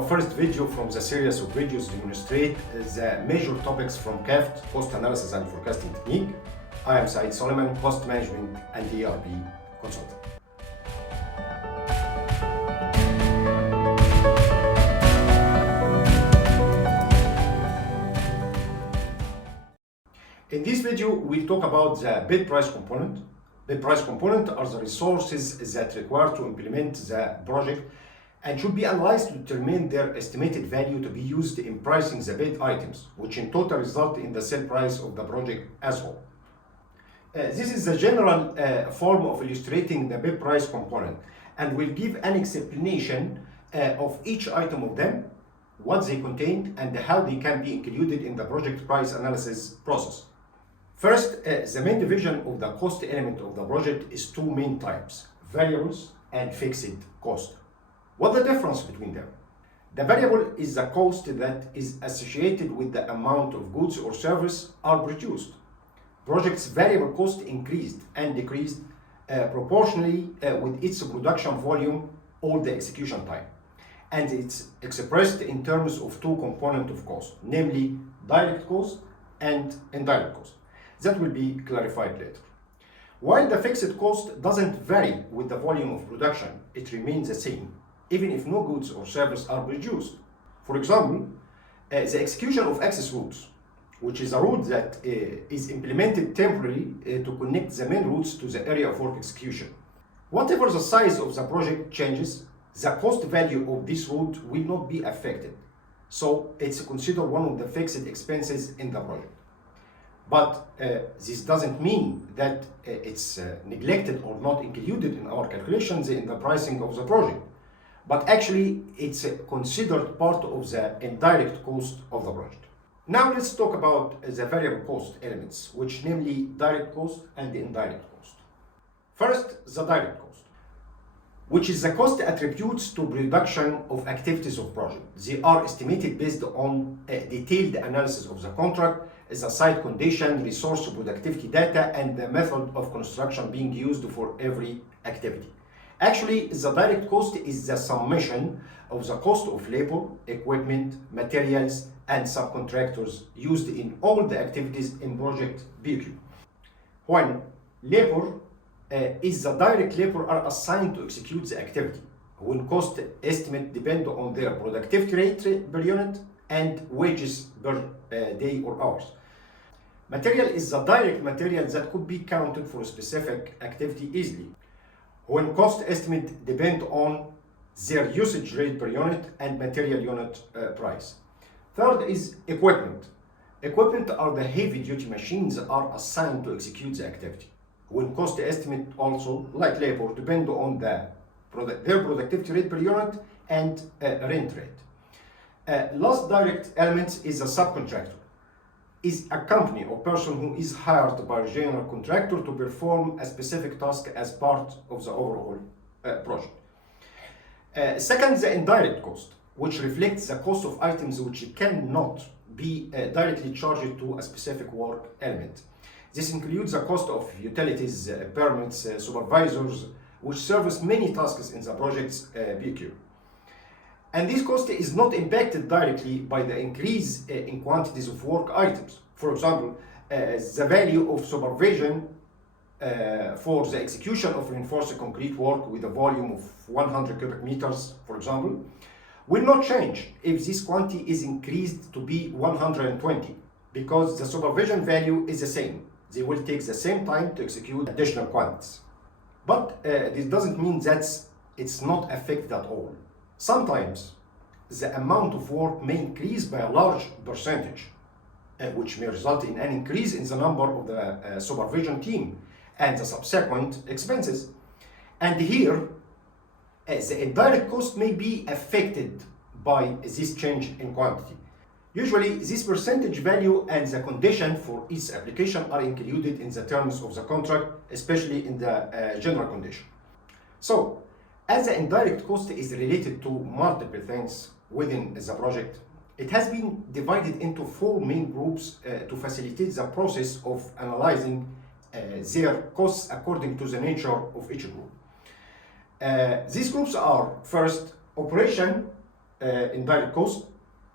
our first video from the series of videos demonstrate the major topics from CAFT, Cost Analysis and Forecasting Technique. I am Said Solomon, Cost Management and ERP Consultant. In this video, we'll talk about the bid price component. Bid price component are the resources that require to implement the project and should be analyzed to determine their estimated value to be used in pricing the bid items, which in total result in the sale price of the project as whole. This is the general form of illustrating the bid price component, and will give an explanation of each item of them, what they contain, and how they can be included in the project price analysis process. First, the main division of the cost element of the project is two main types, variables and fixed cost. What's the difference between them? The variable is the cost that is associated with the amount of goods or service are produced. Project's variable cost increased and decreased proportionally with its production volume or the execution time. And it's expressed in terms of two components of cost, namely direct cost and indirect cost. That will be clarified later. While the fixed cost doesn't vary with the volume of production, it remains the same, even if no goods or service are produced. For example, the execution of access routes, which is a route that is implemented temporarily to connect the main routes to the area of work execution. Whatever the size of the project changes, the cost value of this route will not be affected. So it's considered one of the fixed expenses in the project. But this doesn't mean that it's neglected or not included in our calculations in the pricing of the project. But actually, it's considered part of the indirect cost of the project. Now let's talk about the variable cost elements, which namely direct cost and the indirect cost. First, the direct cost, which is the cost attributes to production of activities of project. They are estimated based on a detailed analysis of the contract, the site condition, resource productivity data, and the method of construction being used for every activity. Actually, the direct cost is the summation of the cost of labor, equipment, materials, and subcontractors used in all the activities in project BQ. When labor is the direct labor are assigned to execute the activity, when cost estimate depend on their productivity rate per unit and wages per day or hours. Material is the direct material that could be counted for a specific activity easily, when cost estimate depend on their usage rate per unit and material unit price. Third is equipment. Equipment are the heavy duty machines that are assigned to execute the activity, when cost estimate also, like labor, depend on their productivity rate per unit and rent rate. Last direct element is a subcontractor. Is a company or person who is hired by a general contractor to perform a specific task as part of the overall project. Second, the indirect cost, which reflects the cost of items which cannot be directly charged to a specific work element. This includes the cost of utilities, permits, supervisors, which service many tasks in the project's BQ. And this cost is not impacted directly by the increase in quantities of work items. For example, the value of supervision for the execution of reinforced concrete work with a volume of 100 cubic meters, for example, will not change if this quantity is increased to be 120, because the supervision value is the same. They will take the same time to execute additional quantities. But this doesn't mean that it's not affected at all. Sometimes the amount of work may increase by a large percentage, which may result in an increase in the number of the supervision team and the subsequent expenses. And here, the indirect cost may be affected by this change in quantity. Usually, this percentage value and the condition for each application are included in the terms of the contract, especially in the general condition. So, as the indirect cost is related to multiple things within the project, it has been divided into four main groups to facilitate the process of analyzing their costs according to the nature of each group. These groups are, first, operation indirect cost,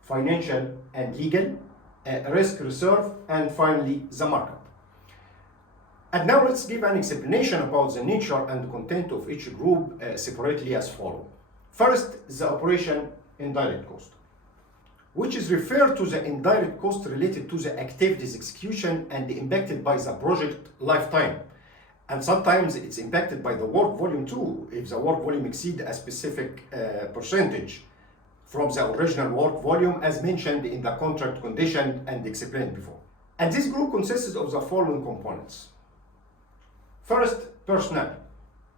financial and legal, risk reserve, and finally the markup. And now let's give an explanation about the nature and content of each group separately as follows. First, the operation indirect cost, which is referred to the indirect cost related to the activities execution and impacted by the project lifetime. And sometimes it's impacted by the work volume too, if the work volume exceeds a specific percentage from the original work volume as mentioned in the contract condition and explained before. And this group consists of the following components. First, personnel.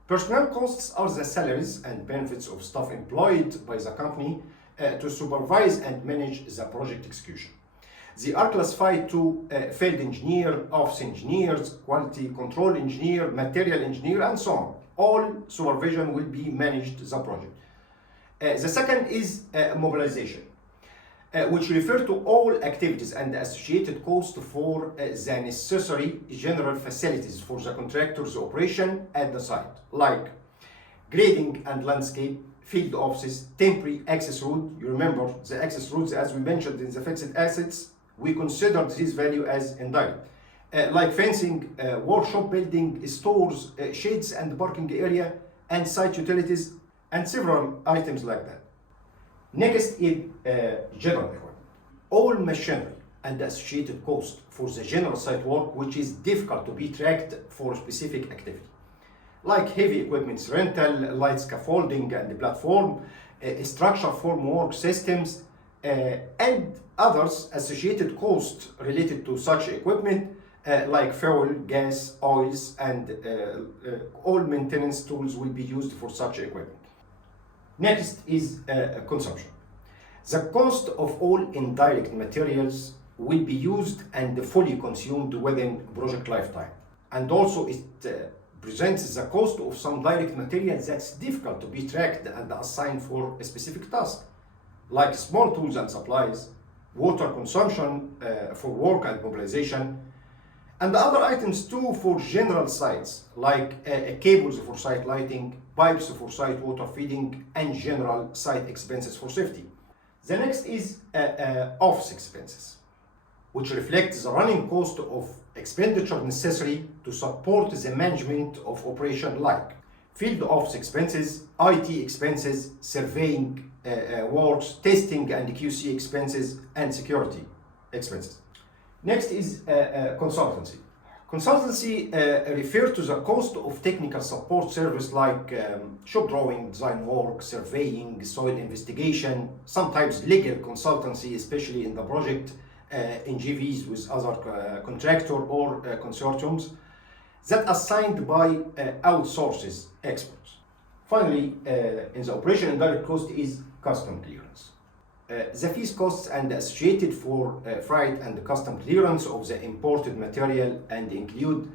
Personnel costs are the salaries and benefits of staff employed by the company to supervise and manage the project execution. They are classified to field engineer, office engineers, quality control engineer, material engineer, and so on. All supervision will be managed the project. The second is mobilization, which refer to all activities and associated costs for the necessary general facilities for the contractor's operation at the site, like grading and landscape, field offices, temporary access route. You remember the access routes as we mentioned in the fixed assets, we considered this value as indirect. Like fencing, workshop building, stores, sheds and parking area, and site utilities, and several items like that. Next is general equipment. All machinery and associated cost for the general site work which is difficult to be tracked for a specific activity, like heavy equipment rental, light scaffolding and platform, structure formwork systems, and others associated costs related to such equipment, like fuel, gas, oils, and all maintenance tools will be used for such equipment. Next is consumption. The cost of all indirect materials will be used and fully consumed within project lifetime. And also it presents the cost of some direct materials that's difficult to be tracked and assigned for a specific task, like small tools and supplies, water consumption for work and mobilization, and other items too for general sites, like cables for site lighting, pipes for site water feeding, and general site expenses for safety. The next is office expenses, which reflects the running cost of expenditure necessary to support the management of operation, like field office expenses, IT expenses, surveying works, testing and QC expenses, and security expenses. Next is consultancy. Consultancy refers to the cost of technical support service like shop drawing, design work, surveying, soil investigation, sometimes legal consultancy, especially in the project in JVs with other contractor or consortiums that assigned by outsources experts. Finally, in the operation indirect cost is custom clearance. The fees, costs, and associated for freight and custom clearance of the imported material and include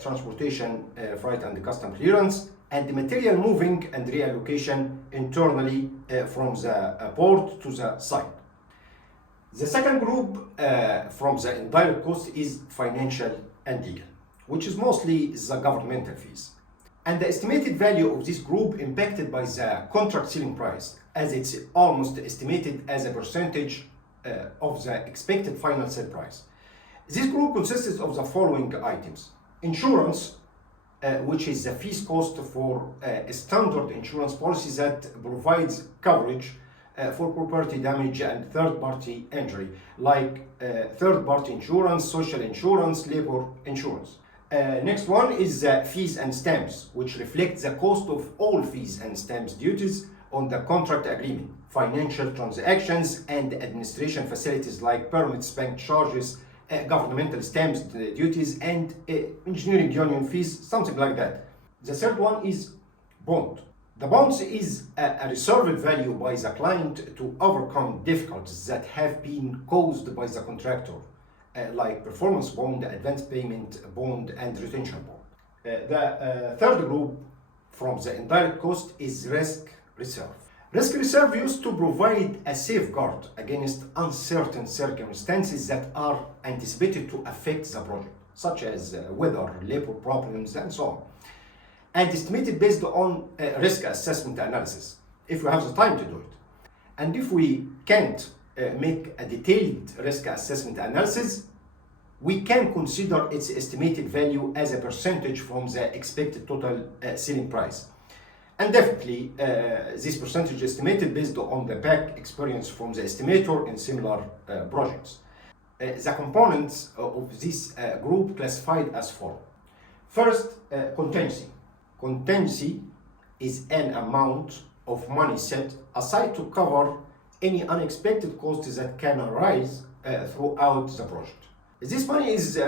transportation, freight and custom clearance, and the material moving and reallocation internally from the port to the site. The second group from the indirect cost is financial and legal, which is mostly the governmental fees. And the estimated value of this group impacted by the contract selling price, as it's almost estimated as a percentage of the expected final sale price. This group consists of the following items: insurance, which is the fees cost for a standard insurance policy that provides coverage for property damage and third-party injury, like third-party insurance, social insurance, labor insurance. Next one is fees and stamps, which reflect the cost of all fees and stamps duties on the contract agreement, financial transactions, and administration facilities like permits, bank charges, governmental stamps duties, and engineering union fees, something like that. The third one is bond. The bonds is a reserved value by the client to overcome difficulties that have been caused by the contractor, like performance bond, advance payment bond, and retention bond. The third group from the indirect cost is risk reserve. Risk reserve used to provide a safeguard against uncertain circumstances that are anticipated to affect the project, such as weather, labor problems, and so on, and estimated based on risk assessment analysis, if you have the time to do it. And if we can't make a detailed risk assessment analysis, we can consider its estimated value as a percentage from the expected total selling price. And definitely, this percentage is estimated based on the back experience from the estimator in similar projects. The components of this group classified as follows. First, contingency. Contingency is an amount of money set aside to cover any unexpected costs that can arise throughout the project. This money is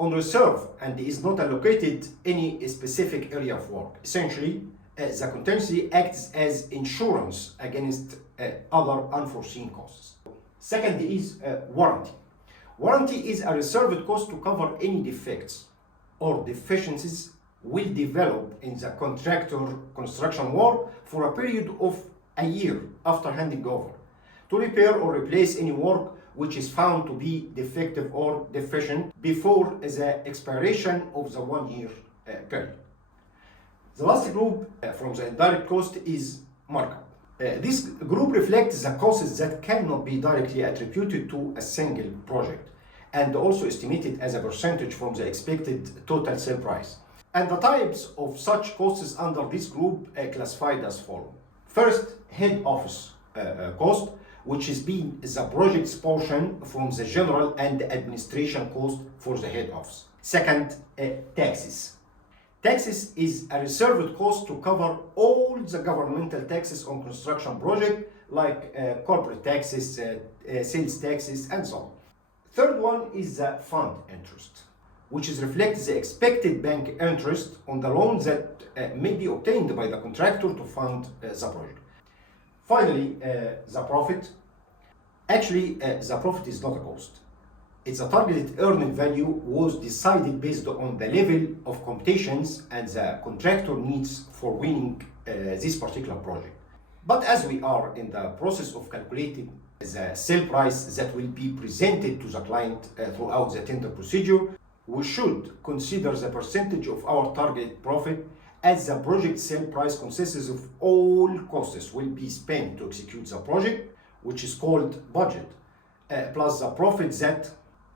on reserve and is not allocated any specific area of work. Essentially, the contingency acts as insurance against other unforeseen costs. Second is warranty. Warranty is a reserved cost to cover any defects or deficiencies will develop in the contractor construction work for a period of a year after handing over, to repair or replace any work which is found to be defective or deficient before the expiration of the 1 year period. The last group from the indirect cost is markup. This group reflects the costs that cannot be directly attributed to a single project and also estimated as a percentage from the expected total sale price. And the types of such costs under this group are classified as follows. First, head office cost, which is being the project's portion from the general and administration cost for the head office. Second, taxes. Taxes is a reserved cost to cover all the governmental taxes on construction project, like corporate taxes, sales taxes, and so on. Third one is the fund interest, which is reflects the expected bank interest on the loans that may be obtained by the contractor to fund the project. Finally, the profit. Actually, the profit is not a cost. It's a targeted earning value was decided based on the level of competitions and the contractor needs for winning this particular project. But as we are in the process of calculating the sale price that will be presented to the client throughout the tender procedure, we should consider the percentage of our target profit, as the project sale price consists of all costs will be spent to execute the project, which is called budget, plus the profit that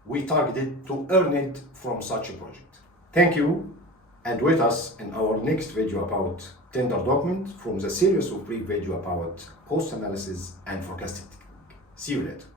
we targeted to earn it from such a project. Thank you, and with us in our next video about tender document from the series of brief video about cost analysis and forecasting. See you later.